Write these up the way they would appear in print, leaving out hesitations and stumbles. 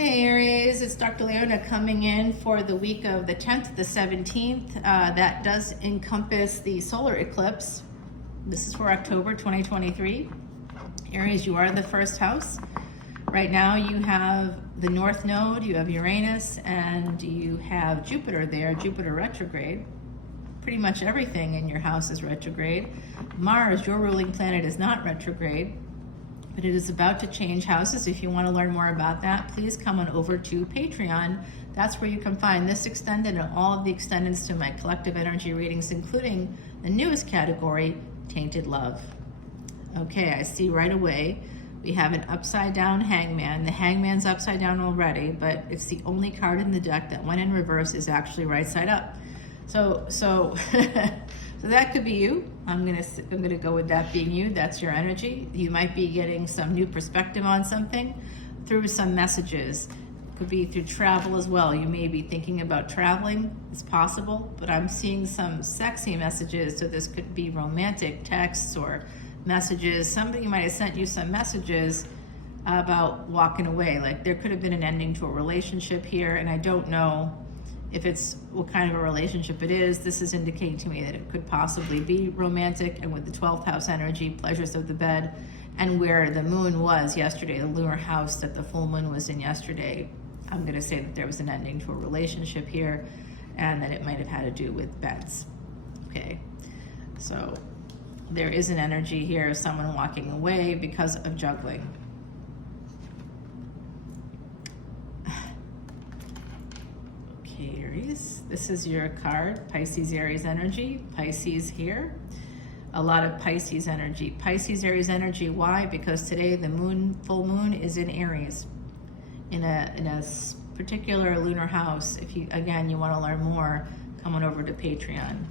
Hey Aries, it's Dr. Leona coming in for the week of the 10th to the 17th. That does encompass the solar eclipse. This is for October 2023. Aries, you are the first house. Right now you have the North Node, you have Uranus, and you have Jupiter there, Jupiter retrograde. Pretty much everything in your house is retrograde. Mars, your ruling planet, is not retrograde, but it is about to change houses. If you want to learn more about that, please come on over to Patreon. That's where you can find this extended and all of the extendeds to my collective energy readings, including the newest category, Tainted Love. Okay, I see right away we have an upside down hangman. The hangman's upside down already, but it's the only card in the deck that when in reverse is actually right side up. So that could be you. I'm gonna go with that being you. That's your energy. You might be getting some new perspective on something through some messages. Could be through travel as well. You may be thinking about traveling. It's possible, but I'm seeing some sexy messages. So this could be romantic texts or messages. Somebody might have sent you some messages about walking away. Like there could have been an ending to a relationship here, and I don't know if it's what kind of a relationship it is. This is indicating to me that it could possibly be romantic, and with the 12th house energy, pleasures of the bed, and where the moon was yesterday, the lunar house that the full moon was in yesterday, I'm going to say that there was an ending to a relationship here, and that it might have had to do with beds. Okay, so there is an energy here of someone walking away because of juggling. Aries, this is your card, Pisces, Aries energy. Pisces here, a lot of Pisces energy. Pisces, Aries energy, why? Because today the full moon is in Aries, in a particular lunar house. If you, again, you want to learn more, come on over to Patreon.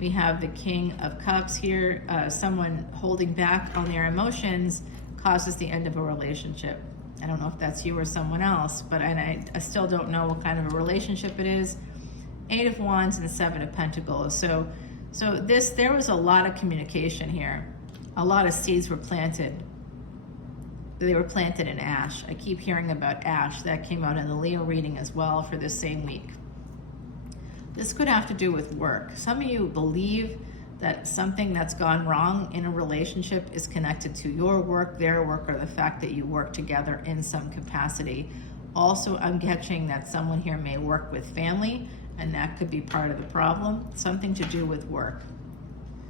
We have the King of Cups here. Someone holding back on their emotions causes the end of a relationship. I don't know if that's you or someone else, but I still don't know what kind of a relationship it is. 8 of Wands and 7 of Pentacles. So there was a lot of communication here. A lot of seeds were planted. They were planted in ash. I keep hearing about ash. That came out in the Leo reading as well for this same week. This could have to do with work. Some of you believe that something that's gone wrong in a relationship is connected to your work, their work, or the fact that you work together in some capacity. Also, I'm catching that someone here may work with family, and that could be part of the problem. Something to do with work.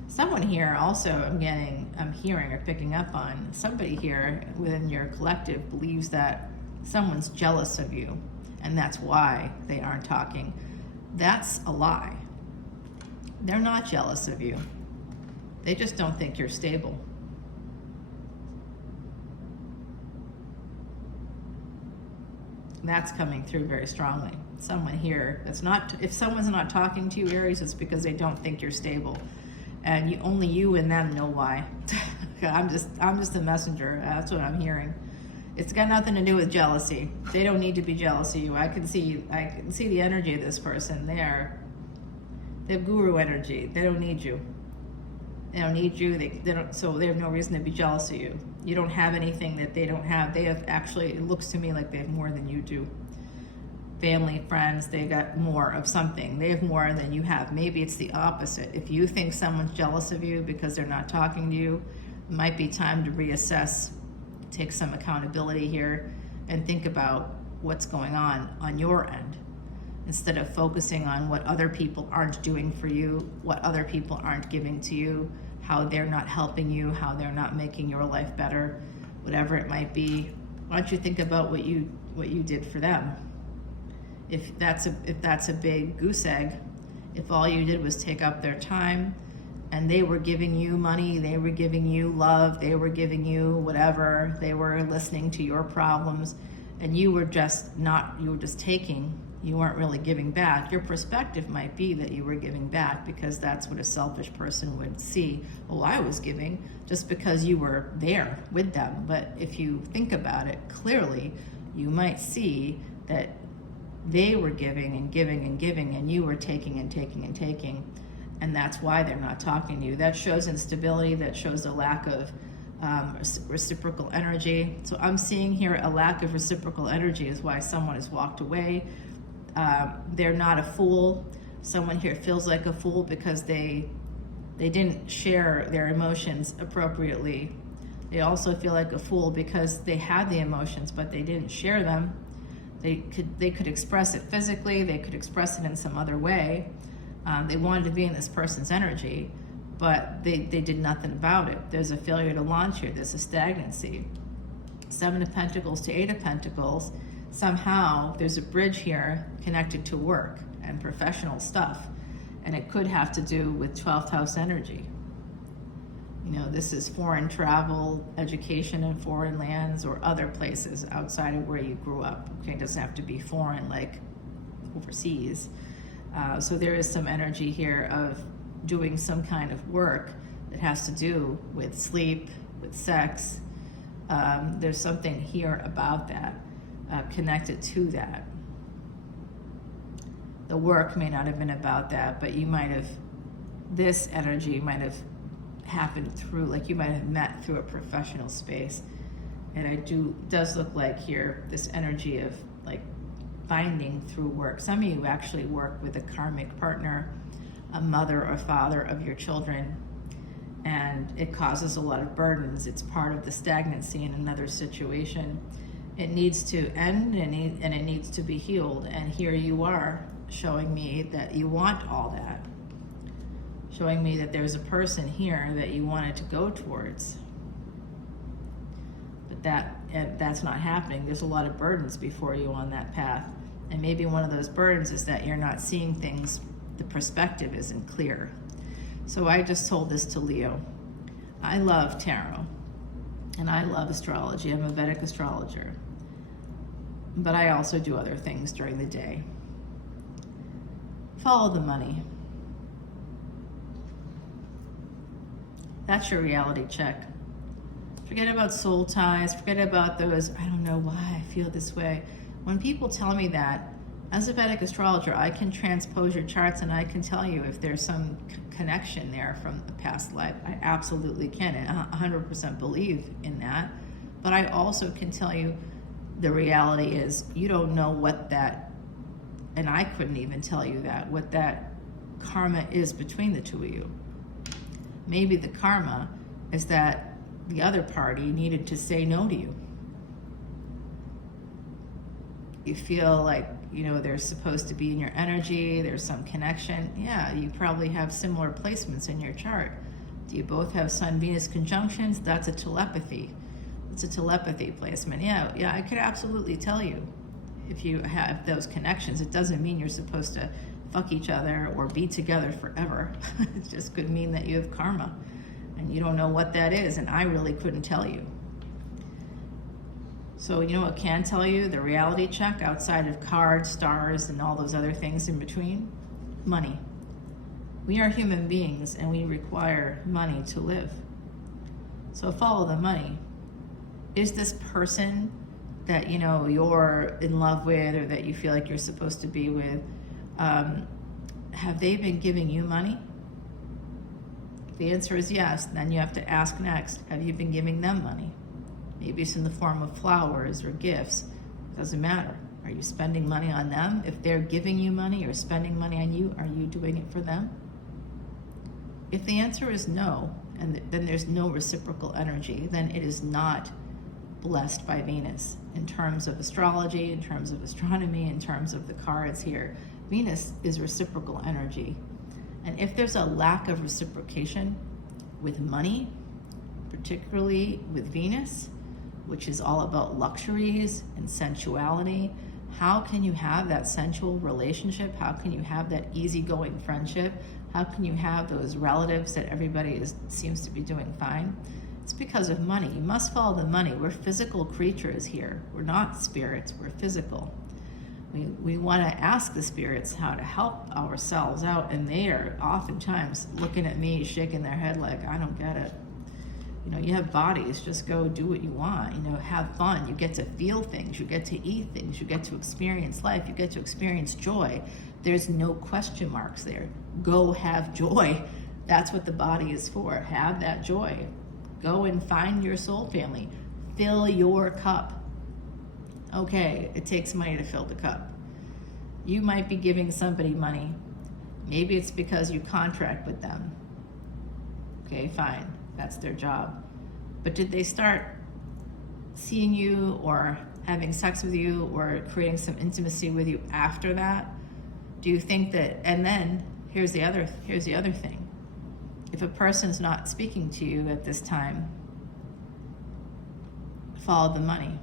Someone here also, I'm hearing or picking up on, somebody here within your collective believes that someone's jealous of you, and that's why they aren't talking. That's a lie. They're not jealous of you. They just don't think you're stable. That's coming through very strongly. Someone here that's not, if someone's not talking to you, Aries, it's because they don't think you're stable. And only you and them know why. I'm just a messenger. That's what I'm hearing. It's got nothing to do with jealousy. They don't need to be jealous of you. I can see the energy of this person. They have guru energy. They don't need you. They don't need you. They don't. So they have no reason to be jealous of you. You don't have anything that they don't have. They have actually. It looks to me like they have more than you do. Family, friends. They got more of something. They have more than you have. Maybe it's the opposite. If you think someone's jealous of you because they're not talking to you, it might be time to reassess, take some accountability here, and think about what's going on your end. Instead of focusing on what other people aren't doing for you, what other people aren't giving to you, how they're not helping you, how they're not making your life better, whatever it might be, why don't you think about what you did for them? If that's a big goose egg, if all you did was take up their time and they were giving you money, they were giving you love, they were giving you whatever, they were listening to your problems, and you were just taking, you weren't really giving back. Your perspective might be that you were giving back because that's what a selfish person would see. Oh, I was giving just because you were there with them. But if you think about it clearly, you might see that they were giving and giving and giving, and you were taking and taking and taking. And that's why they're not talking to you. That shows instability, that shows a lack of reciprocal energy. So I'm seeing here a lack of reciprocal energy is why someone has walked away. They're not a fool. Someone here feels like a fool because they didn't share their emotions appropriately. They also feel like a fool because they had the emotions, but they didn't share them. They could express it physically. They could express it in some other way. They wanted to be in this person's energy, but they did nothing about it. There's a failure to launch here. There's a stagnancy. 7 of Pentacles to 8 of Pentacles. Somehow there's a bridge here connected to work and professional stuff. And it could have to do with 12th house energy. You know, this is foreign travel, education in foreign lands or other places outside of where you grew up. Okay, it doesn't have to be foreign like overseas. So there is some energy here of doing some kind of work that has to do with sleep, with sex. There's something here about that, connected to that. The work may not have been about that, but you might have, this energy might have happened through, like you might have met through a professional space. And it does look like here, this energy of like finding through work. Some of you actually work with a karmic partner, a mother or father of your children, and it causes a lot of burdens. It's part of the stagnancy in another situation. It needs to end and it needs to be healed. And here you are showing me that you want all that. Showing me that there's a person here that you wanted to go towards. But that's not happening. There's a lot of burdens before you on that path. And maybe one of those burdens is that you're not seeing things, the perspective isn't clear. So I just told this to Leo. I love tarot and I love astrology. I'm a Vedic astrologer. But I also do other things during the day. Follow the money. That's your reality check. Forget about soul ties. Forget about those, I don't know why I feel this way. When people tell me that, as a Vedic astrologer, I can transpose your charts and I can tell you if there's some connection there from a past life. I absolutely can, and I 100% believe in that. But I also can tell you the reality is you don't know what that, and I couldn't even tell you that, what that karma is between the two of you. Maybe the karma is that the other party needed to say no to you. You feel like, you know, they're supposed to be in your energy, there's some connection. Yeah, you probably have similar placements in your chart. Do you both have Sun-Venus conjunctions? That's a telepathy. It's a telepathy placement. Yeah, I could absolutely tell you if you have those connections. It doesn't mean you're supposed to fuck each other or be together forever. It just could mean that you have karma and you don't know what that is, and I really couldn't tell you. So you know what can tell you? The reality check outside of cards, stars, and all those other things in between? Money. We are human beings and we require money to live. So follow the money. Is this person that, you know, you're in love with or that you feel like you're supposed to be with, have they been giving you money? If the answer is yes, then you have to ask next, have you been giving them money? Maybe it's in the form of flowers or gifts. It doesn't matter. Are you spending money on them? If they're giving you money or spending money on you, are you doing it for them? If the answer is no, and then there's no reciprocal energy, then it is not blessed by Venus in terms of astrology, in terms of astronomy, in terms of the cards here. Venus is reciprocal energy. And if there's a lack of reciprocation with money, particularly with Venus, which is all about luxuries and sensuality, how can you have that sensual relationship? How can you have that easygoing friendship? How can you have those relatives that everybody seems to be doing fine? It's because of money. You must follow the money. We're physical creatures here. We're not spirits, we're physical. We want to ask the spirits how to help ourselves out, and they are oftentimes looking at me, shaking their head like, I don't get it. You know, you have bodies, just go do what you want, you know, have fun. You get to feel things, you get to eat things, you get to experience life, you get to experience joy. There's no question marks there. Go have joy. That's what the body is for. Have that joy. Go and find your soul family. Fill your cup. Okay, it takes money to fill the cup. You might be giving somebody money. Maybe it's because you contract with them. Okay, fine. That's their job. But did they start seeing you or having sex with you or creating some intimacy with you after that? Do you think that, and then here's the other thing. If a person's not speaking to you at this time, follow the money.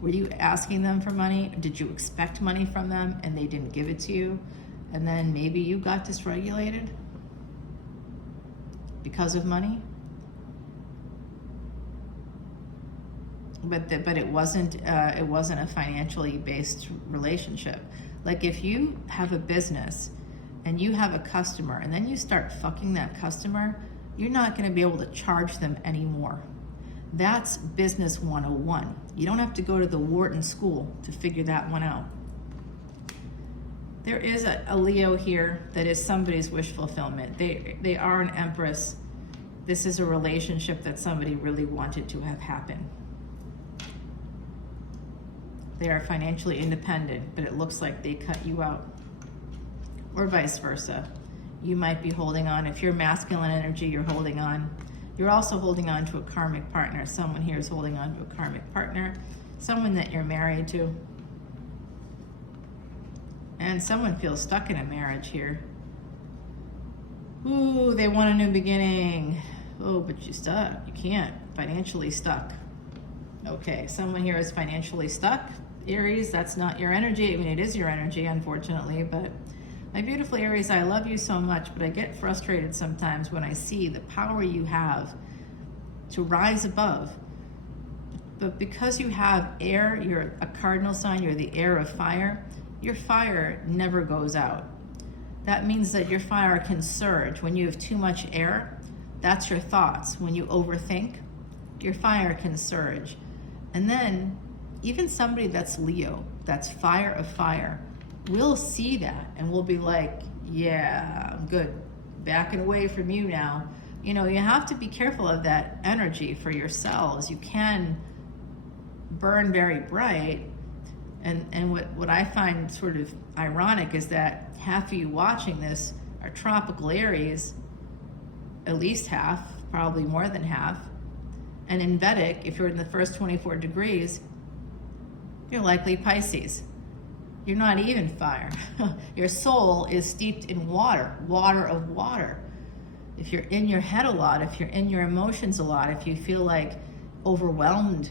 Were you asking them for money? Did you expect money from them and they didn't give it to you? And then maybe you got dysregulated because of money? But it wasn't a financially based relationship. Like if you have a business and you have a customer and then you start fucking that customer, you're not going to be able to charge them anymore. That's business 101. You don't have to go to the Wharton School to figure that one out. There is a Leo here that is somebody's wish fulfillment. They are an Empress. This is a relationship that somebody really wanted to have happen. They are financially independent, but it looks like they cut you out. Or vice versa. You might be holding on. If you're masculine energy, you're holding on. You're also holding on to a karmic partner. Someone here is holding on to a karmic partner. Someone that you're married to. And someone feels stuck in a marriage here. Ooh, they want a new beginning. Oh, but you're stuck. You can't. Financially stuck. Okay, someone here is financially stuck. Aries, that's not your energy. I mean, it is your energy, unfortunately, but my beautiful Aries, I love you so much, but I get frustrated sometimes when I see the power you have to rise above. But because you have air, you're a cardinal sign, you're the air of fire, your fire never goes out. That means that your fire can surge. When you have too much air, that's your thoughts. When you overthink, your fire can surge. And then even somebody that's Leo, that's fire of fire, will see that and will be like, yeah, I'm good. Backing away from you now. You know, you have to be careful of that energy for yourselves. You can burn very bright. And what I find sort of ironic is that half of you watching this are tropical Aries, at least half, probably more than half. And in Vedic, if you're in the first 24 degrees, you're likely Pisces. You're not even fire. Your soul is steeped in water, water of water. If you're in your head a lot, if you're in your emotions a lot, if you feel like overwhelmed,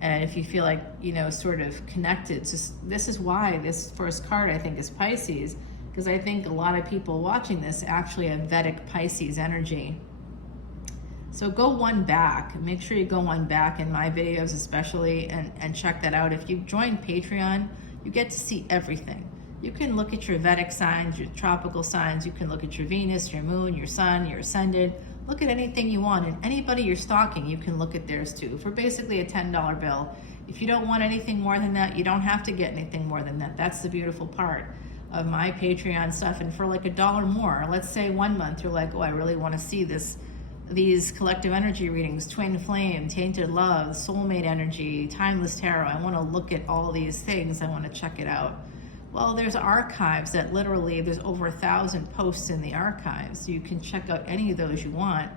and if you feel like, you know, sort of connected. This is why this first card, I think, is Pisces, because I think a lot of people watching this actually have Vedic Pisces energy. So go one back. Make sure you go one back in my videos especially and check that out. If you join Patreon, you get to see everything. You can look at your Vedic signs, your tropical signs. You can look at your Venus, your moon, your sun, your ascendant. Look at anything you want. And anybody you're stalking, you can look at theirs too for basically a $10 bill. If you don't want anything more than that, you don't have to get anything more than that. That's the beautiful part of my Patreon stuff. And for like $1 more, let's say 1 month, you're like, oh, I really want to see these collective energy readings, twin flame, tainted love, soulmate energy, timeless tarot. I want to look at all these things. I want to check it out. Well, there's archives that literally, there's over 1,000 posts in the archives. You can check out any of those you want.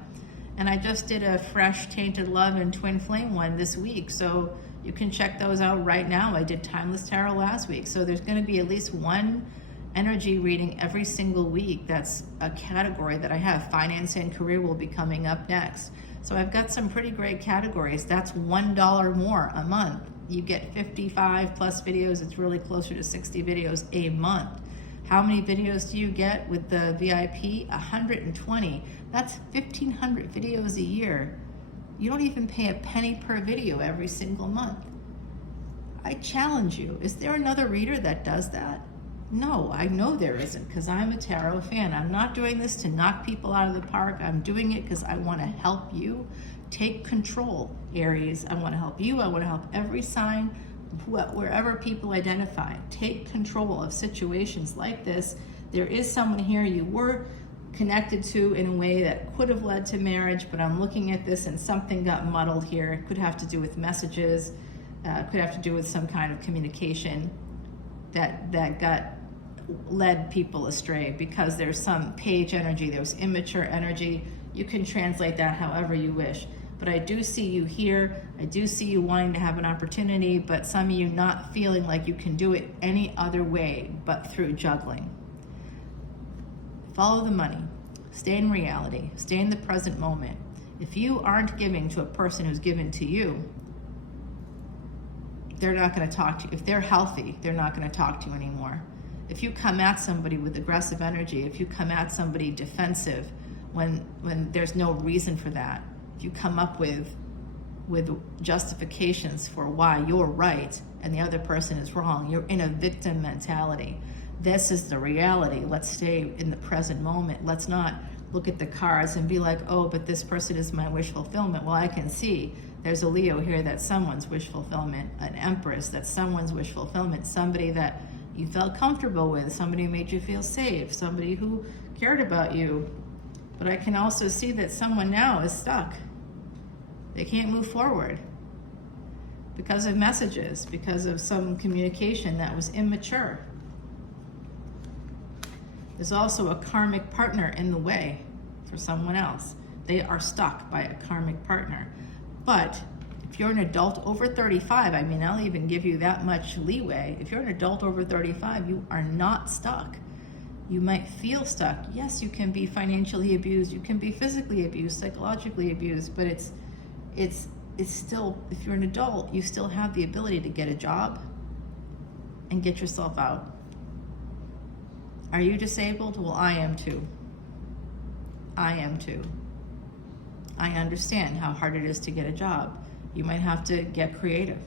And I just did a fresh tainted love and twin flame one this week. So you can check those out right now. I did timeless tarot last week. So there's going to be at least one energy reading every single week. That's a category that I have. Finance and career will be coming up next. So I've got some pretty great categories. That's $1 more a month. You get 55 plus videos. It's really closer to 60 videos a month. How many videos do you get with the VIP? 120. That's 1,500 videos a year. You don't even pay a penny per video every single month. I challenge you. Is there another reader that does that? No, I know there isn't, because I'm a tarot fan. I'm not doing this to knock people out of the park. I'm doing it because I want to help you take control, Aries. I want to help you. I want to help every sign, wherever people identify. Take control of situations like this. There is someone here, you were connected to in a way that could have led to marriage, but I'm looking at this and something got muddled here. It could have to do with messages, could have to do with some kind of communication that led people astray, because there's some page energy, there's immature energy. You can translate that however you wish. But I do see you here. I do see you wanting to have an opportunity, but some of you not feeling like you can do it any other way but through juggling. Follow the money. Stay in reality. Stay in the present moment. If you aren't giving to a person who's given to you, they're not going to talk to you. If they're healthy, they're not going to talk to you anymore. If you come at somebody with aggressive energy, if you come at somebody defensive when there's no reason for that, if you come up with justifications for why you're right and the other person is wrong, you're in a victim mentality. This is the reality. Let's stay in the present moment. Let's not look at the cards and be like, oh, but this person is my wish fulfillment. Well, I can see there's a Leo here that's someone's wish fulfillment, an Empress that's someone's wish fulfillment, somebody that you felt comfortable with, somebody who made you feel safe, somebody who cared about you. But I can also see that someone now is stuck. They can't move forward because of messages, because of some communication that was immature. There's also a karmic partner in the way for someone else. They are stuck by a karmic partner. But if you're an adult over 35, I mean, I'll even give you that much leeway. If you're an adult over 35, you are not stuck. You might feel stuck. Yes, you can be financially abused. You can be physically abused, psychologically abused, but it's still, if you're an adult, you still have the ability to get a job and get yourself out. Are you disabled? Well, I am too. I am too. I understand how hard it is to get a job. You might have to get creative.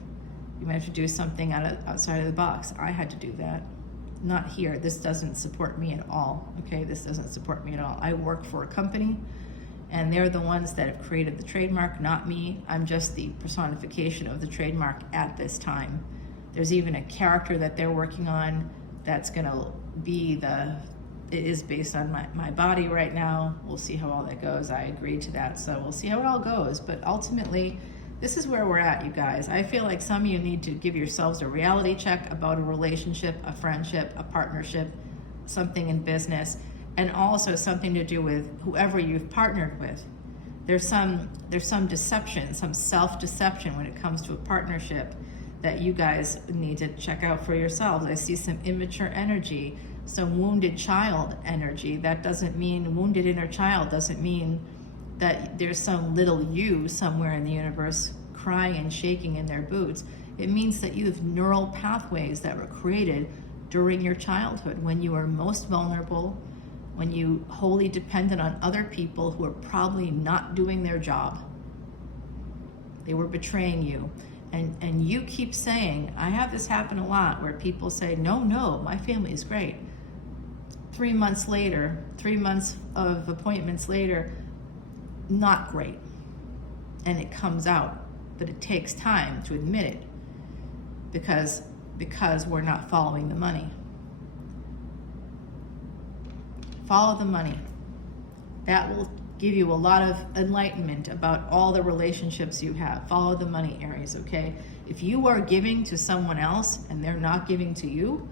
You might have to do something outside of the box. I had to do that. Not here. This doesn't support me at all. Okay, this doesn't support me at all. I work for a company, and they're the ones that have created the trademark, not me. I'm just the personification of the trademark at this time. There's even a character that they're working on that's gonna be it is based on my body right now. We'll see how all that goes. I agreed to that, so we'll see how it all goes. But ultimately, this is where we're at, you guys. I feel like some of you need to give yourselves a reality check about a relationship, a friendship, a partnership, something in business, and also something to do with whoever you've partnered with. There's some deception, some self-deception when it comes to a partnership that you guys need to check out for yourselves. I see some immature energy, some wounded child energy. That doesn't mean wounded inner child, doesn't mean that there's some little you somewhere in the universe crying and shaking in their boots. It means that you have neural pathways that were created during your childhood when you were most vulnerable, when you wholly depended on other people who are probably not doing their job. They were betraying you. And you keep saying, I have this happen a lot where people say, no, my family is great. 3 months later, 3 months of appointments later, not great. And it comes out, but it takes time to admit it because we're not following the money. Follow the money. That will give you a lot of enlightenment about all the relationships you have. Follow the money, Aries, okay? If you are giving to someone else and they're not giving to you,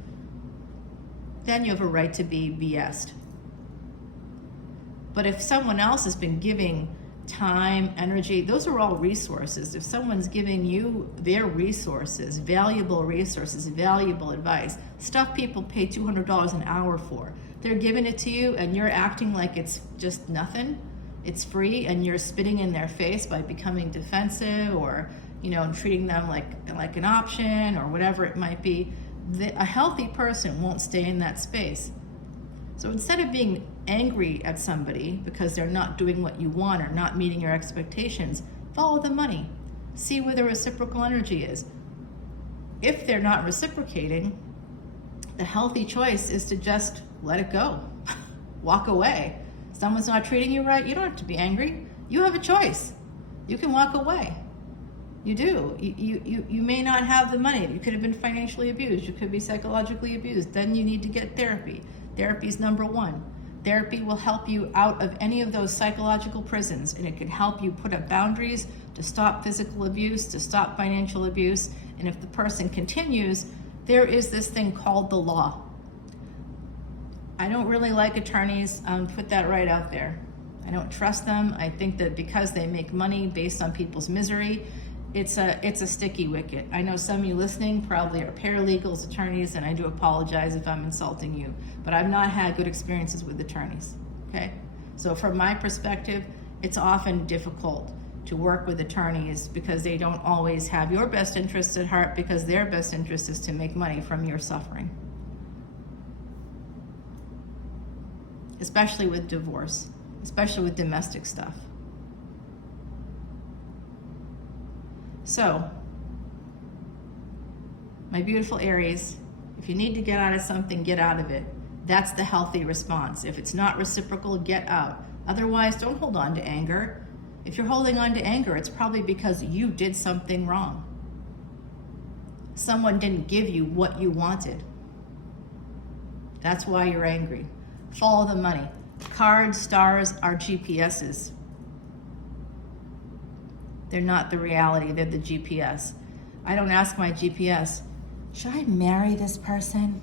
then you have a right to be BS'd. But if someone else has been giving time, energy, those are all resources. If someone's giving you their resources, valuable advice, stuff people pay $200 an hour for, they're giving it to you and you're acting like it's just nothing, it's free, and you're spitting in their face by becoming defensive or, treating them like an option or whatever it might be, a healthy person won't stay in that space. So instead of being angry at somebody because they're not doing what you want or not meeting your expectations, follow the money. See where the reciprocal energy is. If they're not reciprocating, the healthy choice is to just let it go. Walk away. Someone's not treating you right, you don't have to be angry. You have a choice. You can walk away. You do. You may not have the money. You could have been financially abused. You could be psychologically abused. Then you need to get therapy. Therapy is number one. Therapy will help you out of any of those psychological prisons, and it can help you put up boundaries to stop physical abuse, to stop financial abuse. And if the person continues, there is this thing called the law. I don't really like attorneys, put that right out there. I don't trust them. I think that because they make money based on people's misery, it's a sticky wicket. I know some of you listening probably are paralegals, attorneys, and I do apologize if I'm insulting you, but I've not had good experiences with attorneys, okay? So from my perspective, it's often difficult to work with attorneys because they don't always have your best interests at heart, because their best interest is to make money from your suffering. Especially with divorce, especially with domestic stuff. So, my beautiful Aries, if you need to get out of something, get out of it. That's the healthy response. If it's not reciprocal, get out. Otherwise, don't hold on to anger. If you're holding on to anger, it's probably because you did something wrong. Someone didn't give you what you wanted. That's why you're angry. Follow the money. Cards, stars are GPSs. They're not the reality, they're the GPS. I don't ask my GPS, should I marry this person?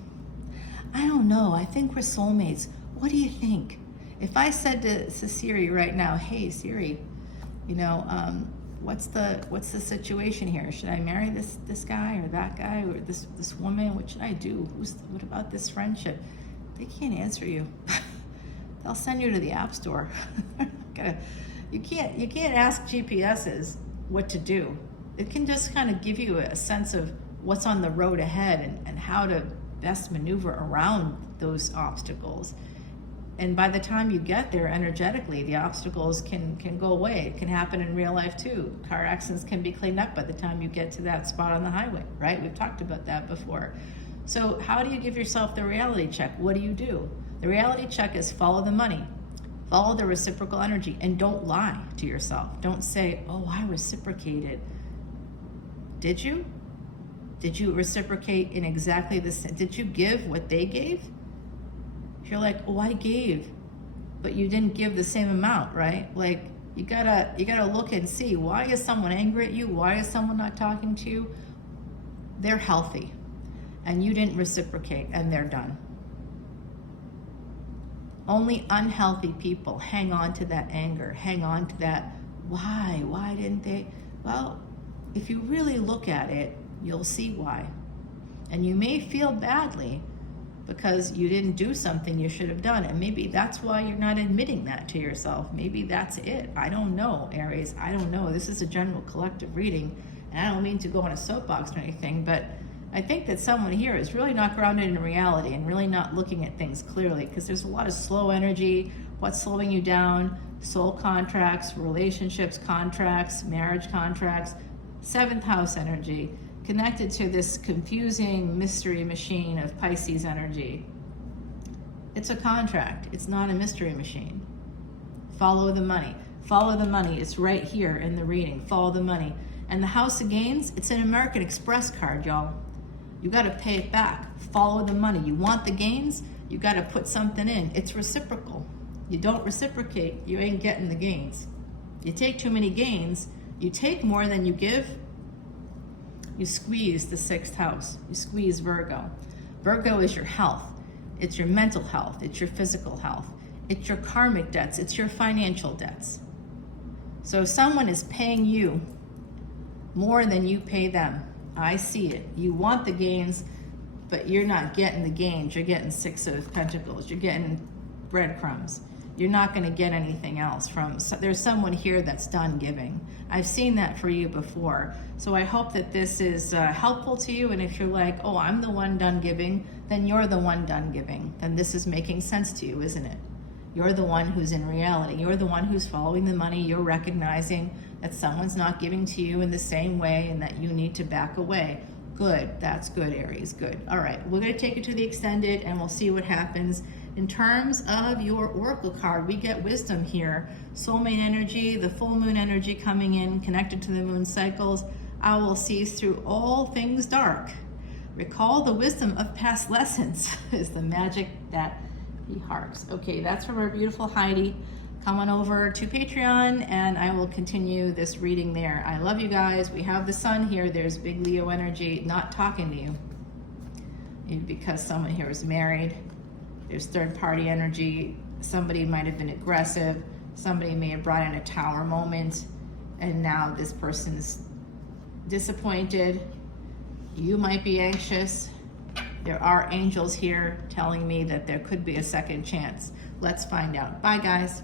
I don't know, I think we're soulmates. What do you think? If I said to Siri right now, hey Siri, what's the situation here? Should I marry this guy or that guy or this woman? What should I do? What about this friendship? They can't answer you. They'll send you to the App Store. You can't ask GPSs what to do. It can just kind of give you a sense of what's on the road ahead and how to best maneuver around those obstacles. And by the time you get there energetically, the obstacles can go away. It can happen in real life too. Car accidents can be cleaned up by the time you get to that spot on the highway, right? We've talked about that before. So how do you give yourself the reality check? What do? The reality check is follow the money. Follow the reciprocal energy, and don't lie to yourself. Don't say, oh, I reciprocated. Did you? Did you reciprocate in exactly the same? Did you give what they gave? If you're like, oh, I gave, but you didn't give the same amount, right? Like, you gotta look and see, why is someone angry at you? Why is someone not talking to you? They're healthy, and you didn't reciprocate, and they're done. Only unhealthy people hang on to that anger, hang on to that, why didn't they? Well, if you really look at it, you'll see why. And you may feel badly because you didn't do something you should have done. And maybe that's why you're not admitting that to yourself. Maybe that's it. I don't know, Aries. I don't know. This is a general collective reading. And I don't mean to go on a soapbox or anything, but I think that someone here is really not grounded in reality and really not looking at things clearly, because there's a lot of slow energy. What's slowing you down? Soul contracts, relationships contracts, marriage contracts, 7th house energy, connected to this confusing mystery machine of Pisces energy. It's a contract. It's not a mystery machine. Follow the money. Follow the money. It's right here in the reading. Follow the money. And the House of Gains, it's an American Express card, y'all. You got to pay it back. Follow the money. You want the gains, you got to put something in. It's reciprocal. You don't reciprocate, you ain't getting the gains. You take too many gains, you take more than you give, you squeeze the 6th house. You squeeze Virgo. Virgo is your health. It's your mental health. It's your physical health. It's your karmic debts. It's your financial debts. So if someone is paying you more than you pay them, I see it. You want the gains, but you're not getting the gains. You're getting 6 of Pentacles. You're getting breadcrumbs. You're not going to get anything else from, there's someone here that's done giving. I've seen that for you before. So I hope that this is helpful to you. And if you're like, oh, I'm the one done giving, then you're the one done giving. Then this is making sense to you, isn't it? You're the one who's in reality. You're the one who's following the money. You're recognizing that someone's not giving to you in the same way and that you need to back away. Good. That's good, Aries. Good. All right. We're going to take it to the extended and we'll see what happens. In terms of your oracle card, we get wisdom here. Soulmate energy, the full moon energy coming in, connected to the moon cycles. Owl sees through all things dark. Recall the wisdom of past lessons is the magic that He harks. Okay, that's from our beautiful Heidi. Come on over to Patreon and I will continue this reading there. I love you guys. We have the sun here. There's big Leo energy not talking to you. Maybe because someone here is married. There's third party energy. Somebody might have been aggressive. Somebody may have brought in a tower moment. And now this person's disappointed. You might be anxious. There are angels here telling me that there could be a second chance. Let's find out. Bye, guys.